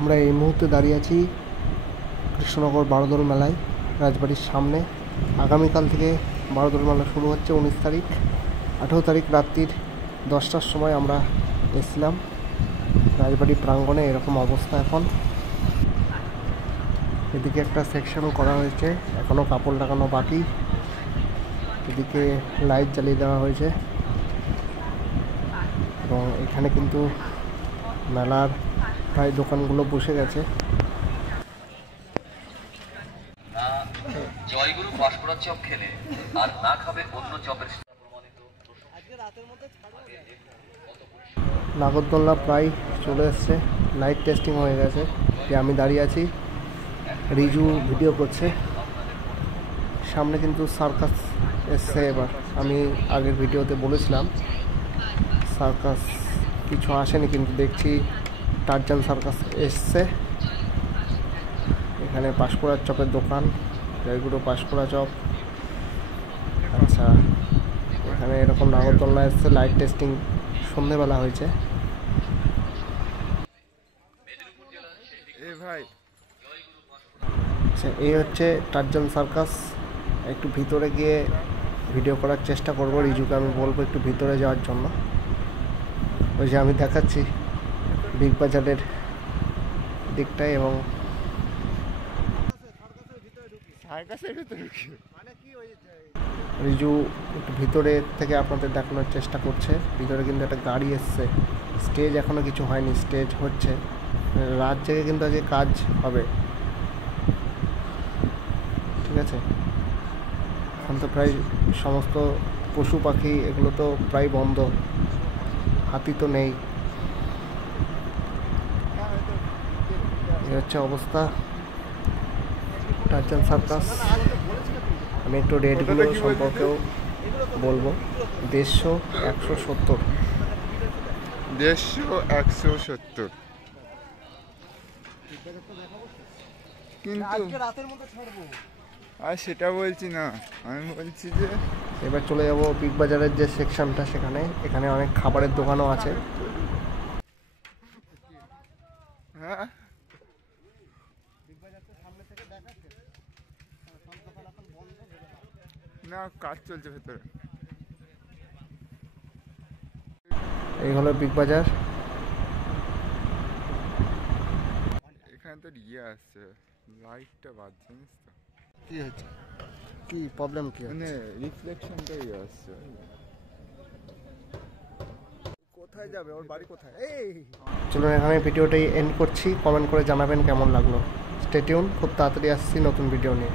আমরা এই মুহূর্তে দাঁড়িয়ে আছি কৃষ্ণনগর বারোদোল মেলায়, রাজবাড়ির সামনে। আগামীকাল থেকে বারোদোল মেলা শুরু হচ্ছে, 19 তারিখ। 18 তারিখ রাত্রির 10টার সময় আমরা এসেছিলাম রাজবাড়ি প্রাঙ্গণে। এরকম অবস্থা এখন। এদিকে একটা সেকশনও করা হয়েছে, এখনও কাপড় লাগানো বাকি। এদিকে লাইট জ্বালিয়ে দেওয়া হয়েছে এবং এখানে কিন্তু মেলার প্রায় দোকানগুলো বসে গেছে। জয়গুরু পাঁশকুড়ার চপ খেলে আর না খাবে অন্য চপের। নাগরদোলনা প্রায় চলে এসছে, লাইট টেস্টিং হয়ে গেছে। আমি দাঁড়িয়ে আছি, রিজু ভিডিও করছে। সামনে কিন্তু সার্কাস এসছে এবার। আমি আগের ভিডিওতে বলেছিলাম সার্কাস কিছু আসেনি, কিন্তু দেখছি টারজান সার্কাস এসছে। এখানে পাঁশকুড়ার চপের দোকান, জয়গুরু পাঁশকুড়া চপ। আচ্ছা, এখানে এরকম নাগরদোলনা এসছে, লাইট টেস্টিং সন্ধেবেলা হয়েছে। আচ্ছা, এই হচ্ছে টারজান সার্কাস। একটু ভিতরে গিয়ে ভিডিও করার চেষ্টা করব। রিজুকে আমি বলবো একটু ভিতরে যাওয়ার জন্য। ওই যে আমি দেখাচ্ছি বিগ বাজারের দিকটায়, এবং রিজু একটু ভিতরে থেকে আপনাদের দেখানোর চেষ্টা করছে। ভিতরে কিন্তু একটা গাড়ি এসছে, স্টেজ এখনও কিছু হয়নি, স্টেজ হচ্ছে। রাত জেগে কিন্তু আজকে কাজ হবে, ঠিক আছে। এখন তো প্রায় সমস্ত পশু পাখি এগুলো তো প্রায় বন্ধ, হাতি তো নেই। এই হচ্ছে অবস্থা টারজান সার্কাস। আমি একটু রেটগুলো সম্পর্কেও বলবো। 150, 170। 150, 170। কিন্তু আর সেটা বলছি না, আমি বলছি যে এবার চলে যাব বিগ বাজারের যে সেকশনটা, সেখানে এখানে অনেক খাবারের দোকানও আছে। হ্যাঁ, না কাজ চলছে ভেতরে। এই হলো বিগ বাজার। এখানে তো আসছে, লাইটটা বাদ, জানিস তো কি হচ্ছে, কি প্রবলেম, কি মানে রিফ্লেকশনটাই আসছে। কোথায় যাবে, ওর বাড়ি কোথায়? চলুন এখানে ভিডিওটাই এন্ড করছি। কমেন্ট করে জানাবেন কেমন লাগলো। স্টে টিউন, খুব তাড়াতাড়ি আসছি নতুন ভিডিও নিয়ে।